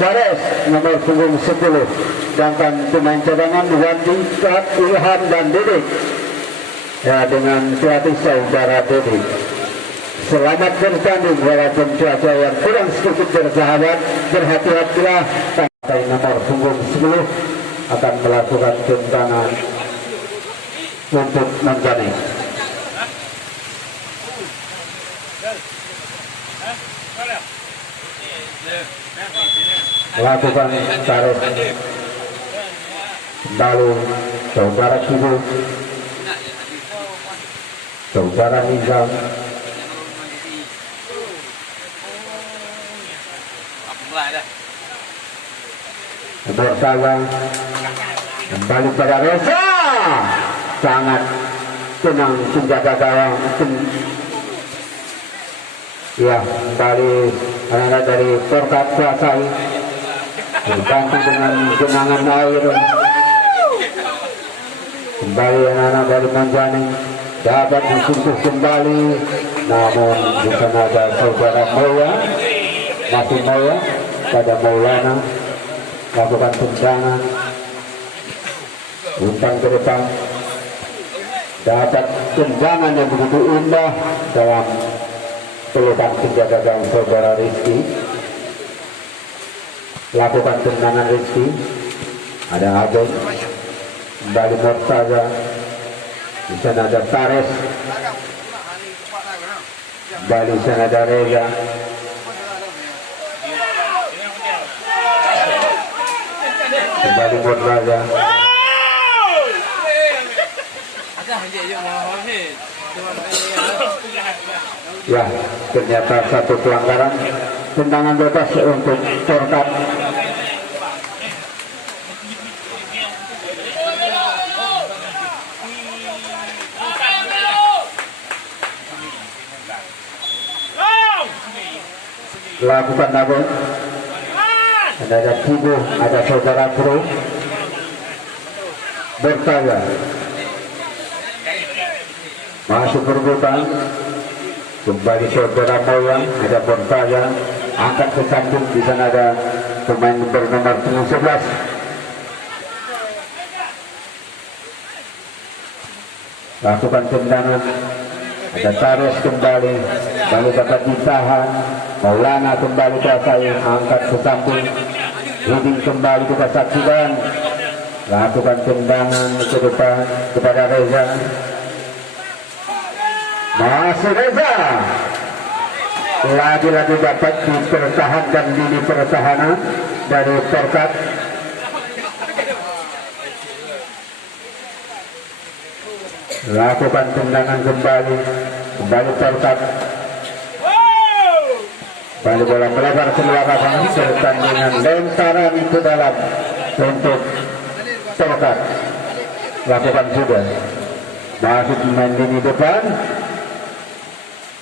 Fares nomor punggung 10, sedangkan pemain cadangan Wandi, Ilham dan Dedik ya dengan pelatih saudara Dedik. Selamat bertanding walaupun cuaca yang kurang sedikit bersahabat. Berhati-hatilah, partai nomor punggung 10 akan melakukan tendangan untuk menjani. Lakukan taruh lalu saudara Kibu, saudara Nizam, bersama kembali pada Reza, sangat tenang senjata gawang. Ya, kembali anak dari Porkat kuasai dibantu dengan genangan air. Kembali anak-anak dari Manjani dapat disentuh kembali, namun di sana ada saudara Moya, masih Moya pada Maulana lakukan tendangan umpan ke depan, dapat tendangan yang begitu indah dalam pelukan penjaga gawang saudara Rizky. Lakukan tendangan Rizky, ada Abed, kembali Murtaza, di sana ada Tares, kembali di sana ada Reza, kembali Murtaza. Ya, ternyata satu pelanggaran, tendangan bebas untuk Porkat. Lakukan nabung. Ada Kibu, ada saudara Bro bertanya, masuk perebutan. Kembali saudara Moyang, ada bertanya, angkat ke samping. Di sana ada pemain bernomor 11. Lakukan tendangan, ada Taros kembali, lalu dapat ditahan. Maulana kembali kuasai, angkat ke samping. Hiding kembali kita saksikan, lakukan tendangan ke depan kepada Reza. Masih Reza, lagi-lagi dapat dipertahankan lini pertahanan dari Porkat. Lakukan tendangan kembali Porkat. Kembali bola melebar keluar lapangan, pertandingan lemparan ke dalam untuk Porkat. Lakukan juga, masih main lini depan.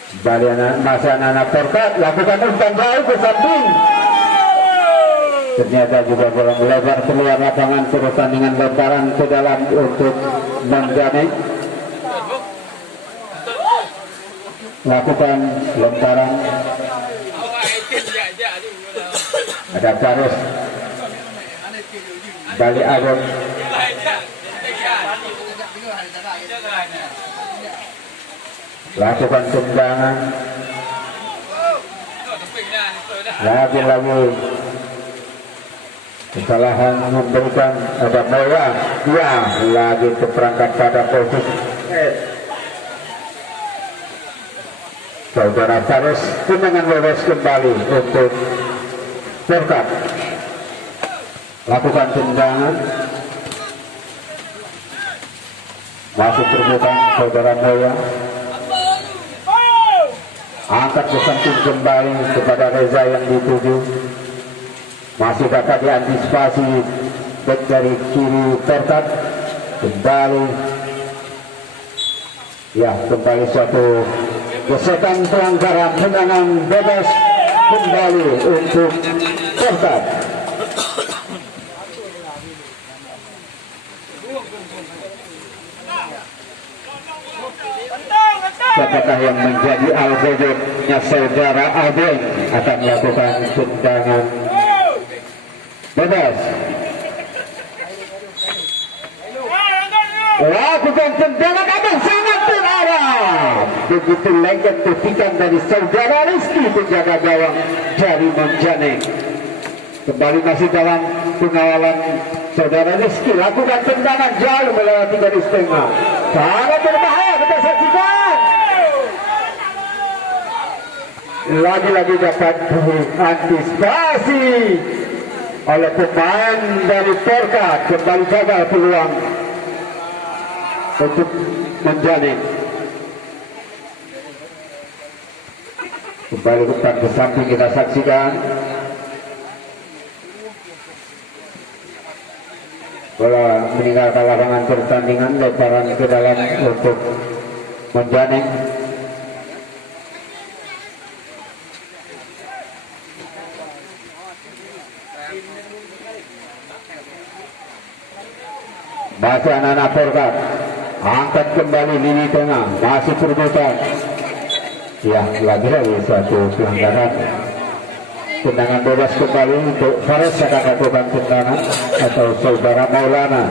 Kembali masih anak-anak Porkat, lakukan umpan jauh ke samping. Ternyata juga bola melebar keluar lapangan, pertandingan lemparan ke dalam untuk Manjani. Lakukan lemparan, ada Taros, Bali Agon, lakukan tendangan, lagi-lagi kesalahan memberikan, ada Moya, ya lagi terperangkap pada posisi saudara Taros. Tendangan lolos kembali untuk Porkat. Lakukan tendangan, masuk terbuka saudara Moya, angkat ke samping kembali kepada Reza yang dituju. Masih dapat diantisipasi back dari kiri Porkat. Kembali, ya kembali suatu gesekan pelanggaran, tendangan bebas kembali untuk Porkat. Siapakah yang menjadi algoritmnya saudara Abeng akan melakukan tendangan bebas. Lakukan tendangan abang sangat terarah. Begitu lengket ketikan dari saudara Rizky penjaga gawang dari Monjaneng. Kembali masih dalam pengawalan saudara Rizky. Lakukan tendangan jauh melewati garis tengah. Sangat berbahaya, kita saksikan. Lagi-lagi dapat diantisipasi oleh pemain dari Perkat. Kembali gagal peluang untuk Monjaneng. Kembali umpan ke samping kita saksikan. Bola meninggalkan lapangan pertandingan, lemparan ke dalam untuk Monjaneng. Masih anak-anak Perkat. Angkat kembali lini tengah, masih perebutan. Ya, lagi-lagi suatu pelanggaran. Tendangan bebas kembali untuk Fares akan lakukan tendangan atau saudara Maulana.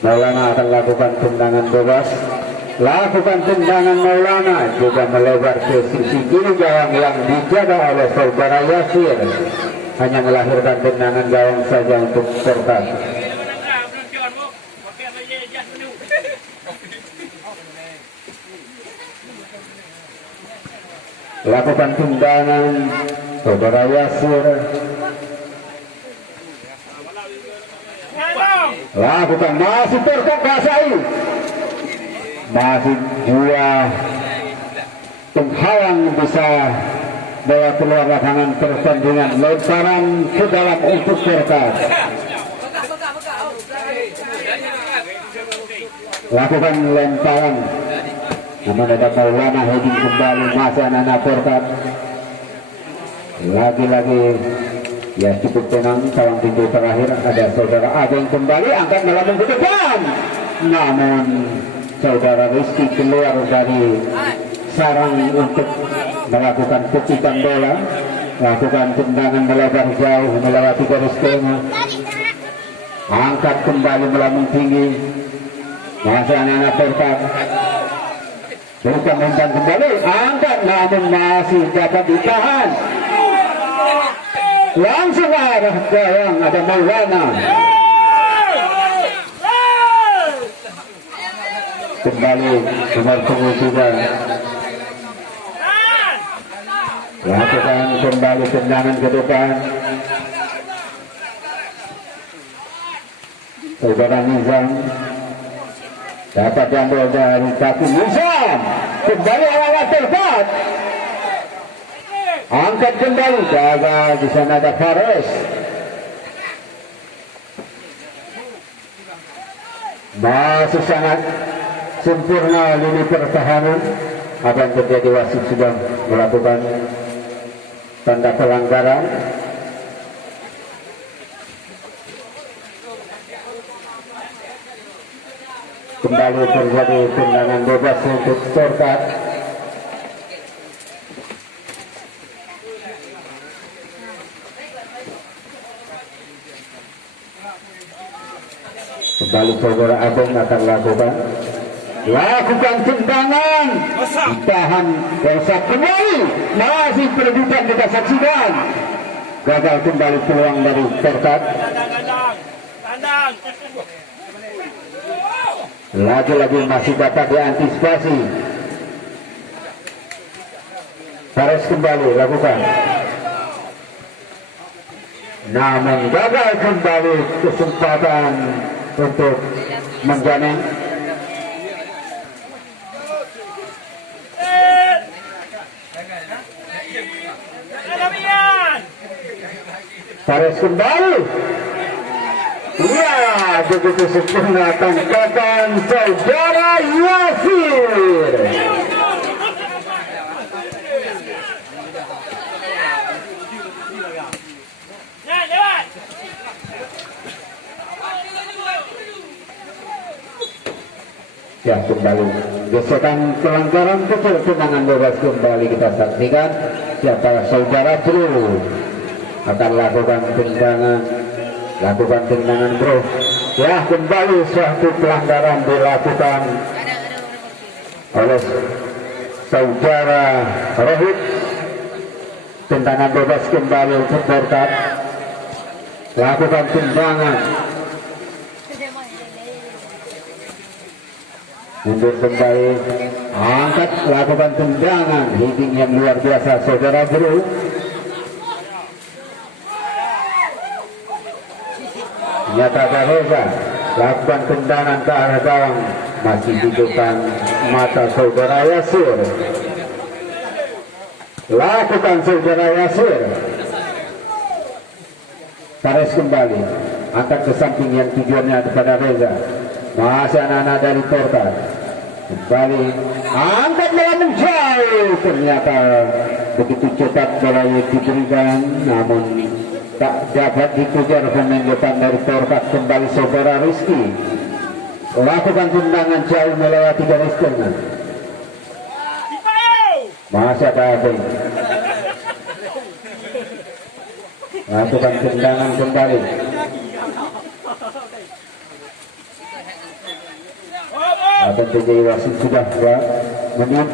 Maulana akan lakukan tendangan bebas. Lakukan tendangan Maulana juga melebar ke sisi kiri gawang yang dijaga oleh saudara Yasir. Hanya melahirkan tendangan gawang saja untuk Perkat. Lakukan tendangan saudara Yasir. Lakukan, masih Perkat kuasai. Masih dua penghalang bisa bawa keluar lapangan pertandingan. Lemparan ke dalam untuk Perkat. Lakukan lemparan. Namun ada Maulana heading kembali, masih anak-anak Perkat. Lagi-lagi ya cukup tenang. Kawan pintu terakhir ada saudara Ageng kembali, angkat melambung ke depan. Namun saudara Rizky keluar dari sarang untuk melakukan pecikan bola. Lakukan tendangan melebar jauh melewati garis tengah. Angkat kembali melambung tinggi. Masih anak-anak Perkat. Bukan umpan kembali, angkat namun masih dapat ditahan. Langsung arah gawang, ada Maulana. Kembali nomor punggung 3. Lakukan kembali tendangan ke depan. Saudara Nizam dapat diambil dari kaki Nizam. Kembali awal Perkat. Angkat kembali, gagal. Di sana ada Fares. Masih sangat sempurna lini pertahanan. Apa yang terjadi, wasit sudah melakukan tanda pelanggaran. Kembali terjadi tendangan bebas untuk Perkat. Kembali saudara Ageng akan lakukan tendangan, ditahan Perkat kembali, masih perebutan kita saksikan. Gagal kembali peluang dari Perkat. Lagi-lagi masih dapat diantisipasi. Fares kembali lakukan, namun gagal kembali kesempatan untuk Monjaneng. Fares kembali. Ya, begitu sempurna tangkapan saudara Yasir. Ya, kembali gesekan pelanggaran kecil, tendangan bebas kembali kita saksikan. Siapa saudara Bro akan lakukan tendangan bro. Ya, kembali suatu pelanggaran dilakukan oleh saudara Rohit. Tendangan bebas kembali untuk Berkat, lakukan tendangan mundur kembali, angkat, lakukan tendangan heading yang luar biasa saudara Bro. Nyata Reza lakukan tendangan ke arah gawang, masih di depan mata saudara Yasir. Lakukan saudara Yasir, tarik kembali, angkat ke samping yang tujuannya kepada Reza. Masih anak-anak dari Porta, kembali angkat melawan jauh, ternyata begitu cepat bola diberikan namun tak dapat dikejar pemain depan dari Porta. Kembali saudara Rizky, lakukan tendangan jauh melewati garis tengah. Masih ada Abeng, lakukan tendangan kembali. Akan terjadi wasit sudah 2 menit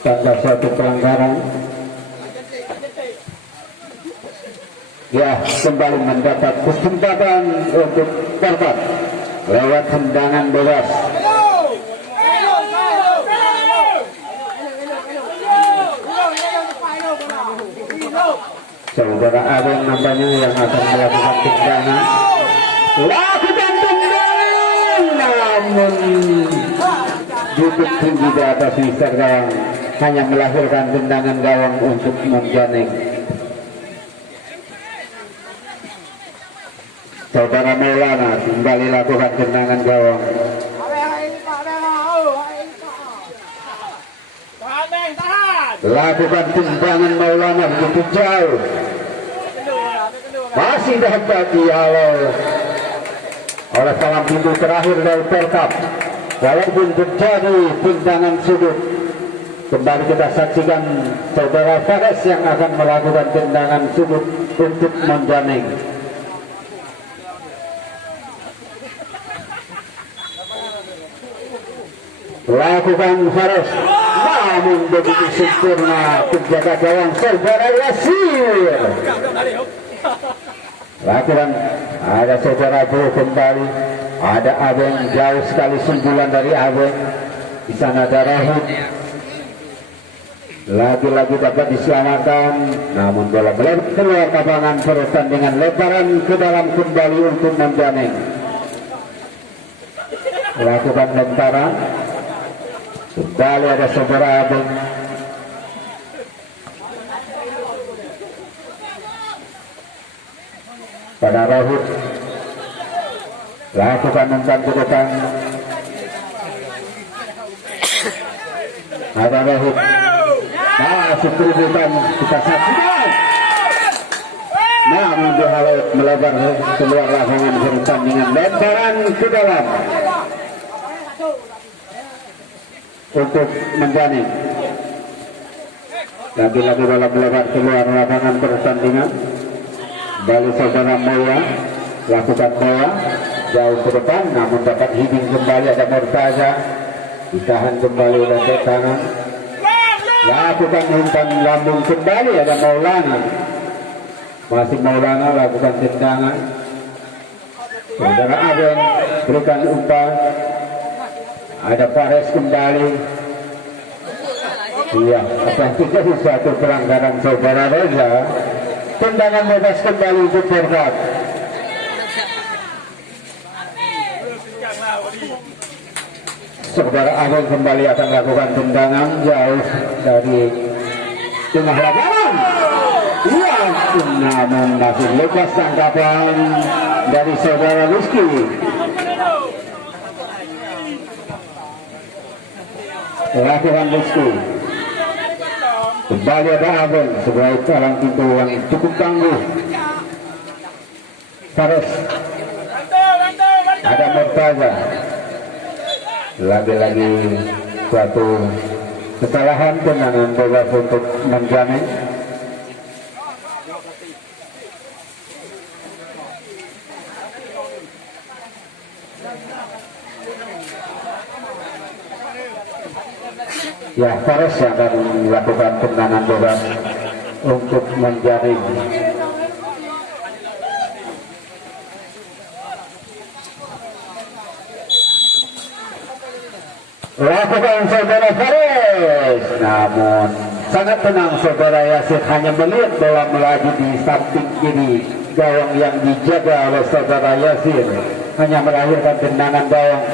tanda suatu pelanggaran. Ya, kembali mendapat kesempatan untuk Portat lewat tendangan bebas. Saudara Abeng nampaknya yang akan melakukan tendangan. Lakukan tendangan namun cukup tinggi di atas mister gawang, hanya melahirkan tendangan gawang untuk Monjaneng. Saudara Maulana kembali lakukan tendangan gawang. Lakukan tendangan Maulana begitu jauh, masih dapat dihalau oleh palang pintu terakhir dari Perkap. Walaupun terjadi tendangan sudut, kembali kita saksikan saudara Fares yang akan melakukan tendangan sudut untuk Monjaneng. Lakukan Fares, namun begitu sempurna penjaga gawang saudara Yasir. Lakukan, ada saudara Bro kembali, ada Abeng, jauh sekali sundulan dari Abeng. Di sana ada Rahut, lagi-lagi dapat diselamatkan, namun bola melebar keluar lapangan pertandingan, lebaran ke dalam kembali untuk Monjaneng. Lakukan lemparan, kembali ada saudara Abeng. Pada Rahut, lakukan umpan ke depan. Ada Rahut, masuk keributan kita saksikan, namun dihalau melebar keluar lapangan pertandingan, lemparan ke dalam untuk Monjaneng. Lagi-lagi bola melebar keluar lapangan pertandingan. Kembali saudara Moya, lakukan Moya jauh ke depan, namun dapat heading kembali, ada Murtaza, ditahan kembali oleh tangan. Lakukan umpan lambung kembali, ada Maulana, masih Maulana lakukan tendangan. Saudara Abeng berikan umpan, ada Fares kembali. Iya, apa terjadi suatu pelanggaran saudara Reza. Tendangan bebas kembali untuk Berkat. Saudara Abeng kembali akan lakukan tendangan jauh dari tengah lapangan. Iya, namun masih lepas tangkapan dari saudara Rizky. Lakukan Rizky. Kembali ada Abeng, sebagai palang pintu yang cukup tangguh. Fares, ada Murtaza. Lagi-lagi suatu kesalahan tendangan bebas untuk menjamin. Ya, Fares yang akan melakukan tendangan bebas untuk menjaring. Lakukan saudara Fares, namun sangat tenang saudara Yasir, hanya melihat bola melaju di samping kiri gawang yang dijaga oleh saudara Yasir, hanya melahirkan tendangan gawang.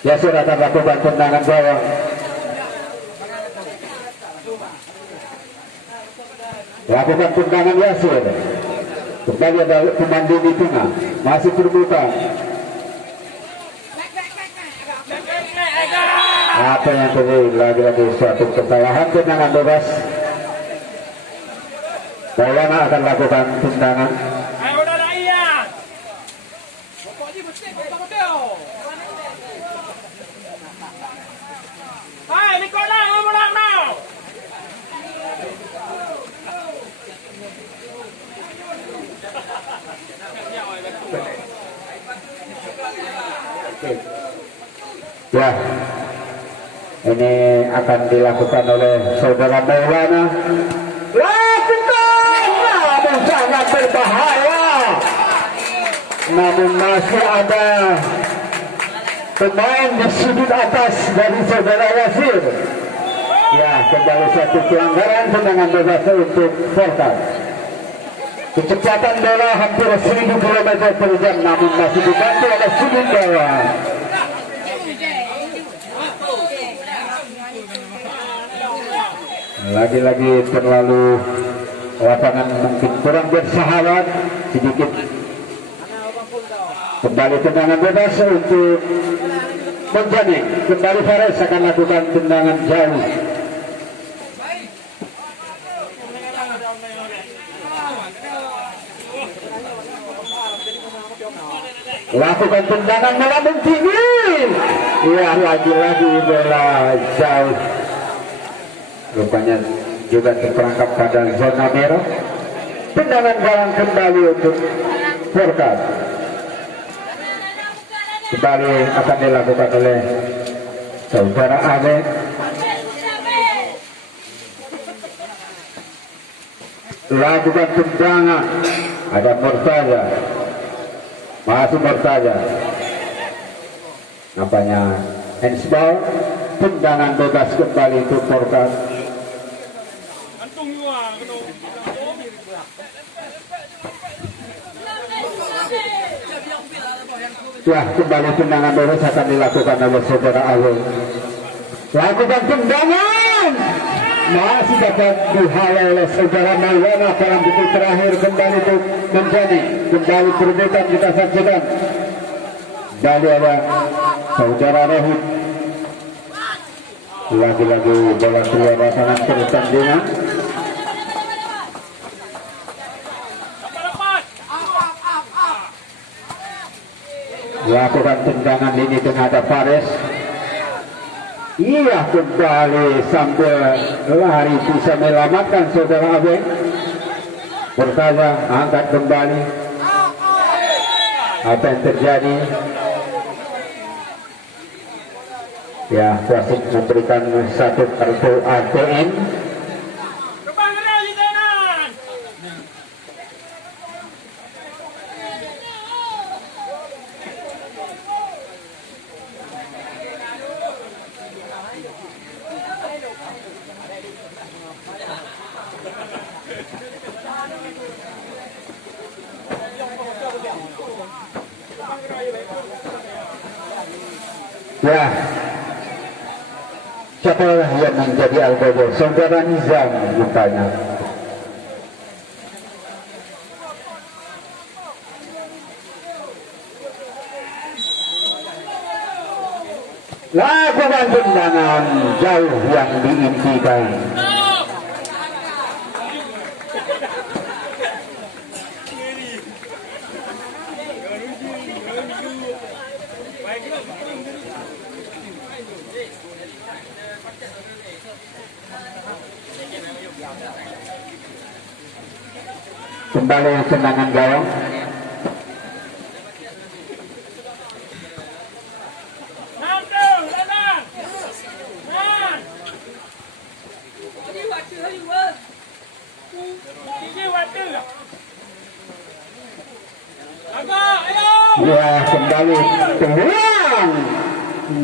Yasir akan lakukan tendangan gawang. Lakukan tendangan Yasir. Kembali ada pemandu di tengah, masih terbuka. Apa yang terjadi? Lagi-lagi suatu kesalahan, tendangan bebas. Maulana akan lakukan tendangan. Ya, ini akan dilakukan oleh saudara Maulana. Lakukan, namun sangat berbahaya. Namun masih ada pemain di sudut atas dari saudara Yasir. Ya, kembali satu pelanggaran, tendangan bebas untuk Forkat. Kecepatan bola hampir 1000 km per jam, namun masih dibantu oleh sudut bawah. Lagi-lagi terlalu lapangan mungkin kurang bersahabat sedikit. Kembali tendangan bebas untuk Menjamin. Kembali Fares akan lakukan tendangan jauh. Lakukan tendangan melambung tinggi. Ya, lagi-lagi bola jauh. Rupanya juga terperangkap pada zona merah. Tendangan gawang kembali untuk Forkat. Kembali akan dilakukan oleh saudara Ade. Lakukan tendangan. Ada Murtaza. Masih Murtaza. Nampaknya handsball. Tendangan bebas kembali untuk Forkat. Ya, kembali tendangan bebas akan dilakukan oleh saudara Awal. Lakukan tendangan. Masih dapat dihalau oleh saudara Maulana dalam detik terakhir. Kembali untuk menjadi. Kembali perebutan kita saksikan. Kembali ada saudara Rohit. Lagi-lagi bola keluar lapangan pertandingan. Lakukan tendangan ini terhadap Fares. Iya, kembali sambil lari bisa melamatkan saudara Abeng. Murtaza angkat kembali. Apa yang terjadi? Ya, wasit memberikan satu kartu ATM. Ya, siapa yang menjadi Al-Bobo? Saudara Nizam rupanya. Lakukan tendangan jauh yang diimpikan. Kembali tendangan gawang. Ya, kembali peluang,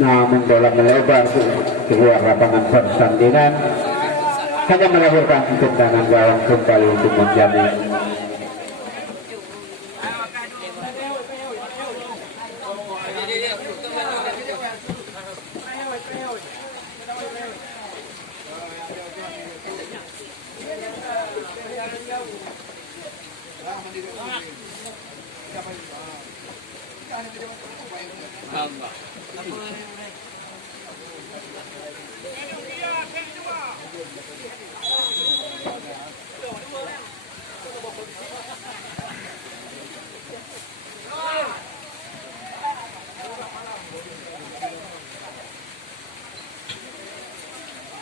namun bola melebar keluar lapangan pertandingan, hanya melahirkan tendangan gawang kembali untuk menjamin.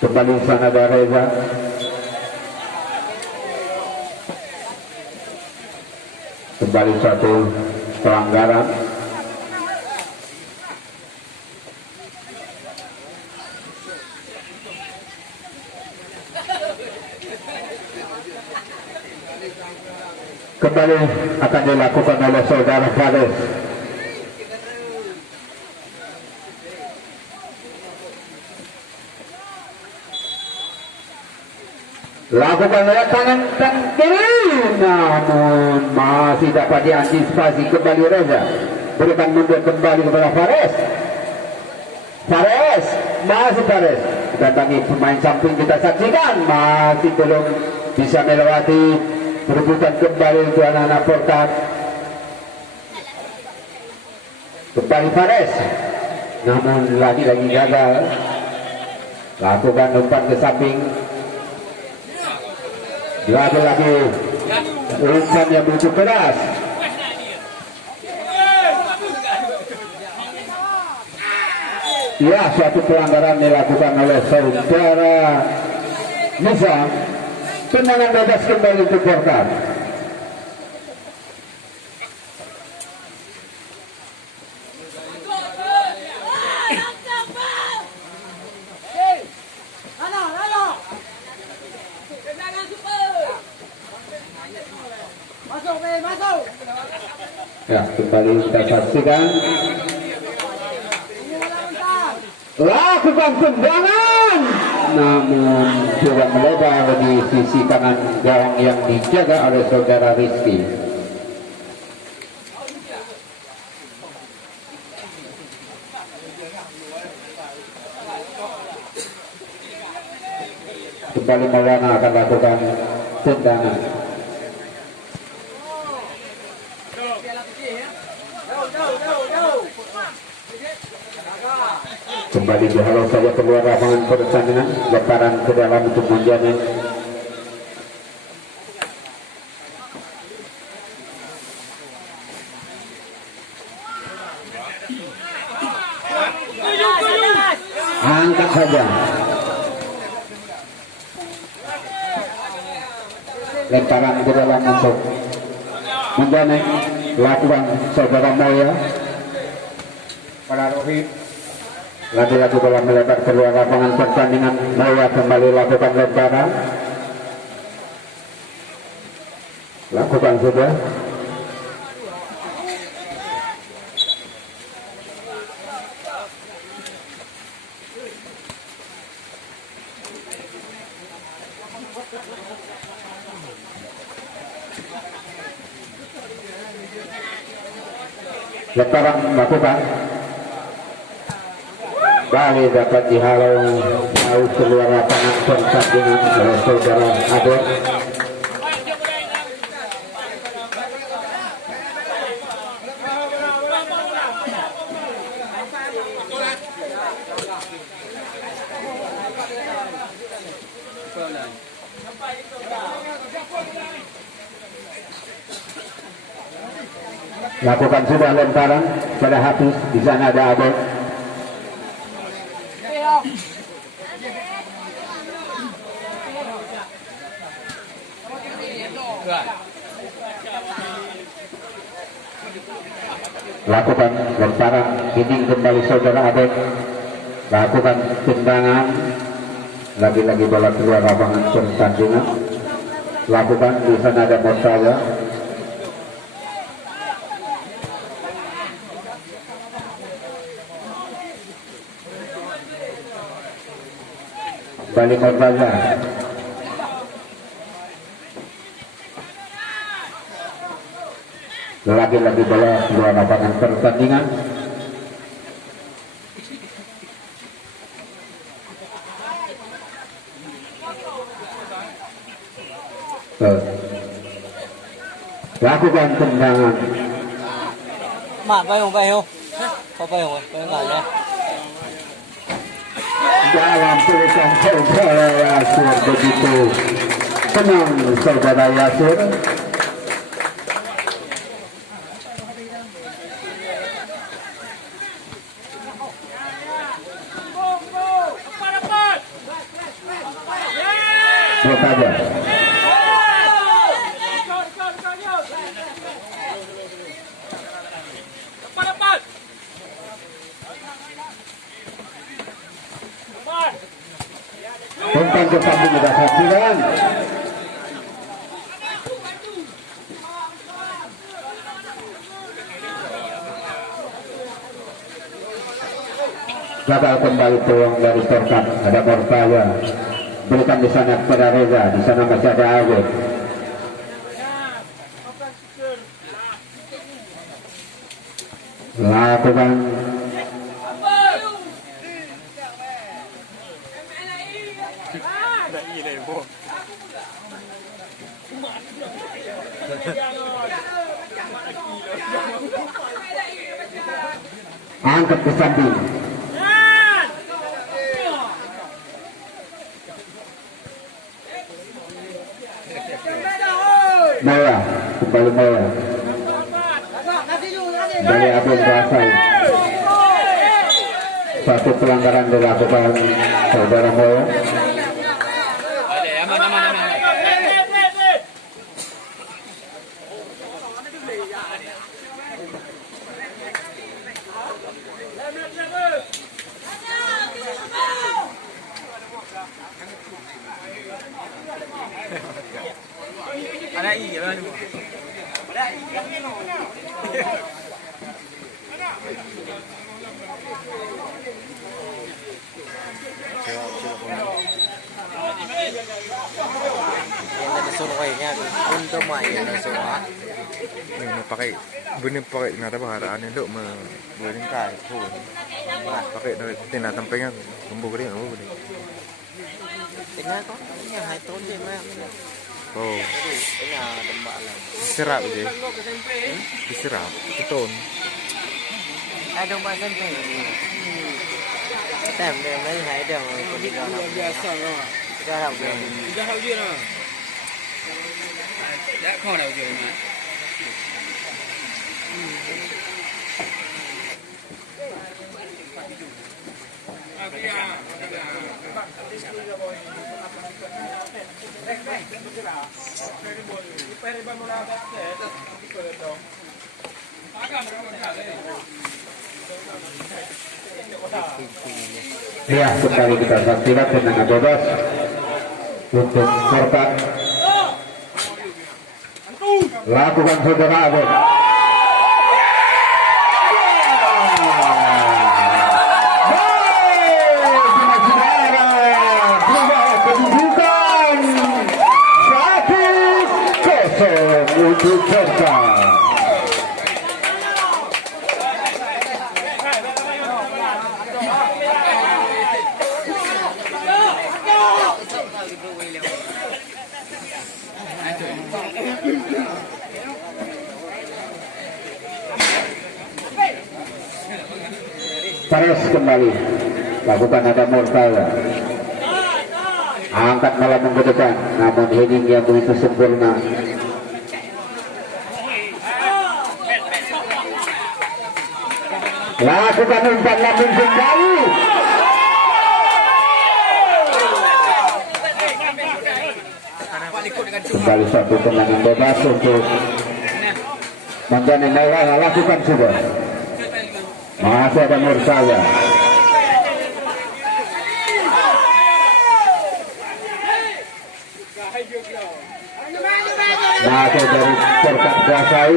Kembali sana ada Reza. Kembali satu pelanggaran. Kembali akan dilakukan oleh saudara Faris. Lakukan oleh tangan dan kiri, namun masih dapat diantisipasi. Kembali Reza, berikan mundur kembali kepada Faris. Faris, masih Faris datangi pemain samping, kita saksikan masih belum bisa melewati perebutan kembali untuk anak-anak Portar. Kembali Faris, namun lagi-lagi gagal. Lakukan umpan ke samping. Lagi-lagi umpan yang begitu keras. Ya, suatu pelanggaran dilakukan oleh saudara Nizam. Tendangan bebas kembali untuk Portar. Ya, kembali kita saksikan. Lakukan tendangan, namun tidak melebar di sisi kanan gawang yang dijaga oleh saudara Rizky. Kembali Maulana akan lakukan tendangan. Kembali dihalau saja keluar lapangan pertandingan, lemparan ke dalam untuk menjamin. Angkat saja. Lemparan ke dalam untuk menjamin. Lakukan saudara Maya pada Rohit. Lagi-lagi bola melebar keluar lapangan pertandingan. Maya kembali lakukan lemparan. Lakukan sudah. Lemparan lakukan. Bali dapat dihalau jauh keluar lapangan pertandingan oleh saudara Adel. Lakukan sudah lemparan pada Hafiz, di sana ada Adel. lakukan bertarung, ini kembali saudara Abed, lakukan tendangan, lagi-lagi bola keluar lapangan pertandingan, lakukan di sana ada Mortala, balik Mortala. Lagi-lagi bola keluar lapangan pertandingan. Lakukan tendangan. Mak bayung bayung. Kau bayung nggak ya? Dalam tulisan saudara Yasir, begitu senang saudara Yasir. Saja. Tentang tetapi sudah saksikan. Gagal kembali peluang dari Torkan, ada Mortaya. Berikan di sana kepada Reza, di sana masih ada Awet. Lakukan angkat ke samping. Maya, kembali Maya. Dari Abel Rasai. Satu pelanggaran dilakukan saudara Maya. Bener pakai nada baharaan itu berin kai tuh pakai dari tina tampingnya tumbuh gede nggak boleh Tinggal kok yang hai ton je mah. oh Tengah dembak lah. diserap aja diserap ton Ada mak sampai. Tem dia mấy hai dia mau đi ra. Biasa lah. Dah dia. Dah dia lah. Dah kau dah dia mah. Ya, kembali kita saksikan tendangan bebas untuk Korban. Lakukan saudara Abel. Untuk Korban. Terus kembali lakukan ada Mortala, angkat malah menggodakan, namun heading yang begitu sempurna. Lakukan umpan lambung kembali. Kembali satu tendangan bebas untuk Mandani Mawala, lakukan sudah. Masih ada Mursaya. Masih dari Porkat Dasai.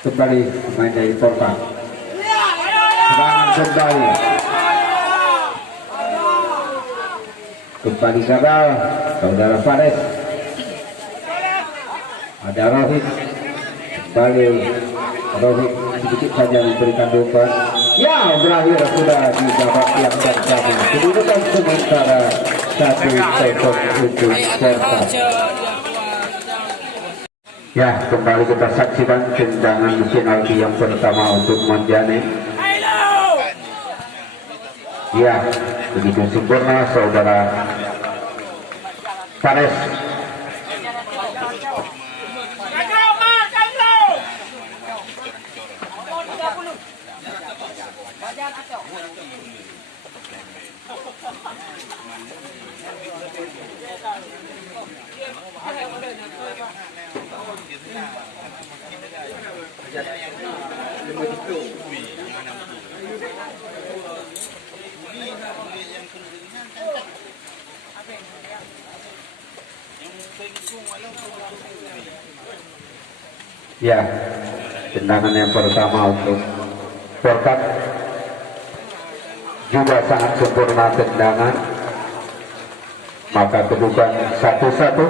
Kembali main dari Portak. Serangan kembali. Kembali gagal. Saudara Fares. Ada Rohit. Kembali Rohit sedikit saja memberikan umpan. Ya, berakhir sudah di babak yang pertama. Kedudukan sementara 1-0 untuk Portak. Ya, kembali kita saksikan tendangan penalti yang pertama untuk Monjane. Ya, begitu sempurna saudara Fares. Ya, tendangan yang pertama untuk Portak juga sangat sempurna tendangan, maka kedudukan 1-1.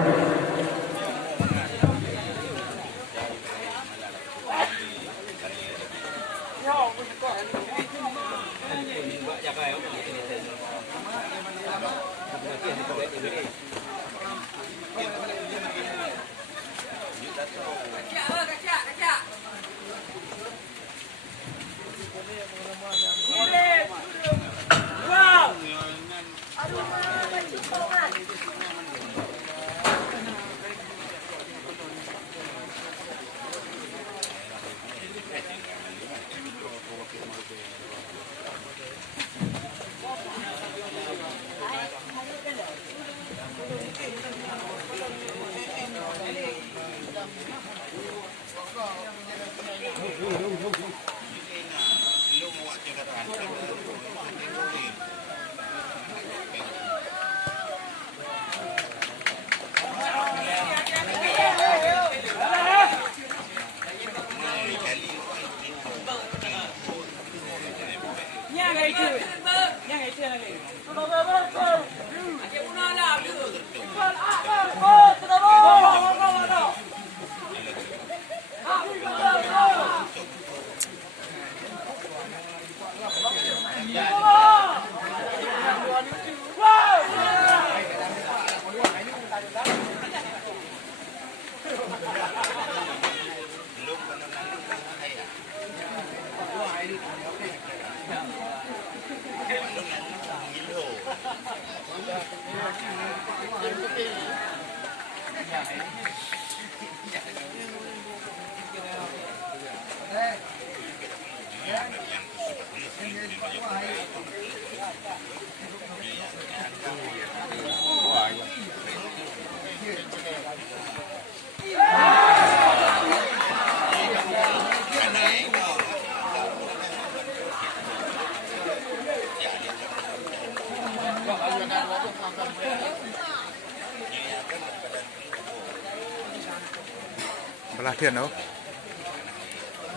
Belah thuyền đâu?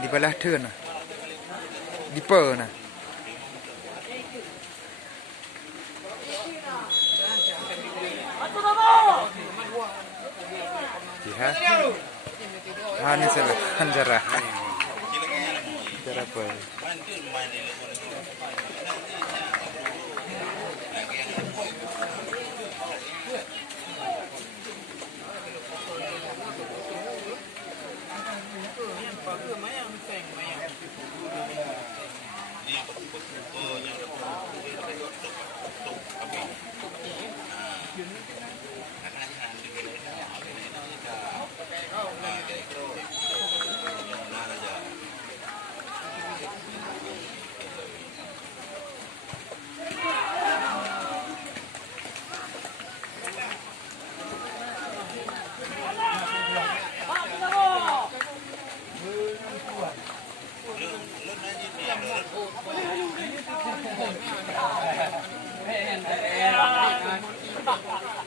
Di belah thuyền à? Di pờ nè. Chị ha? Ini saya anjara. Anjara apa? Hei,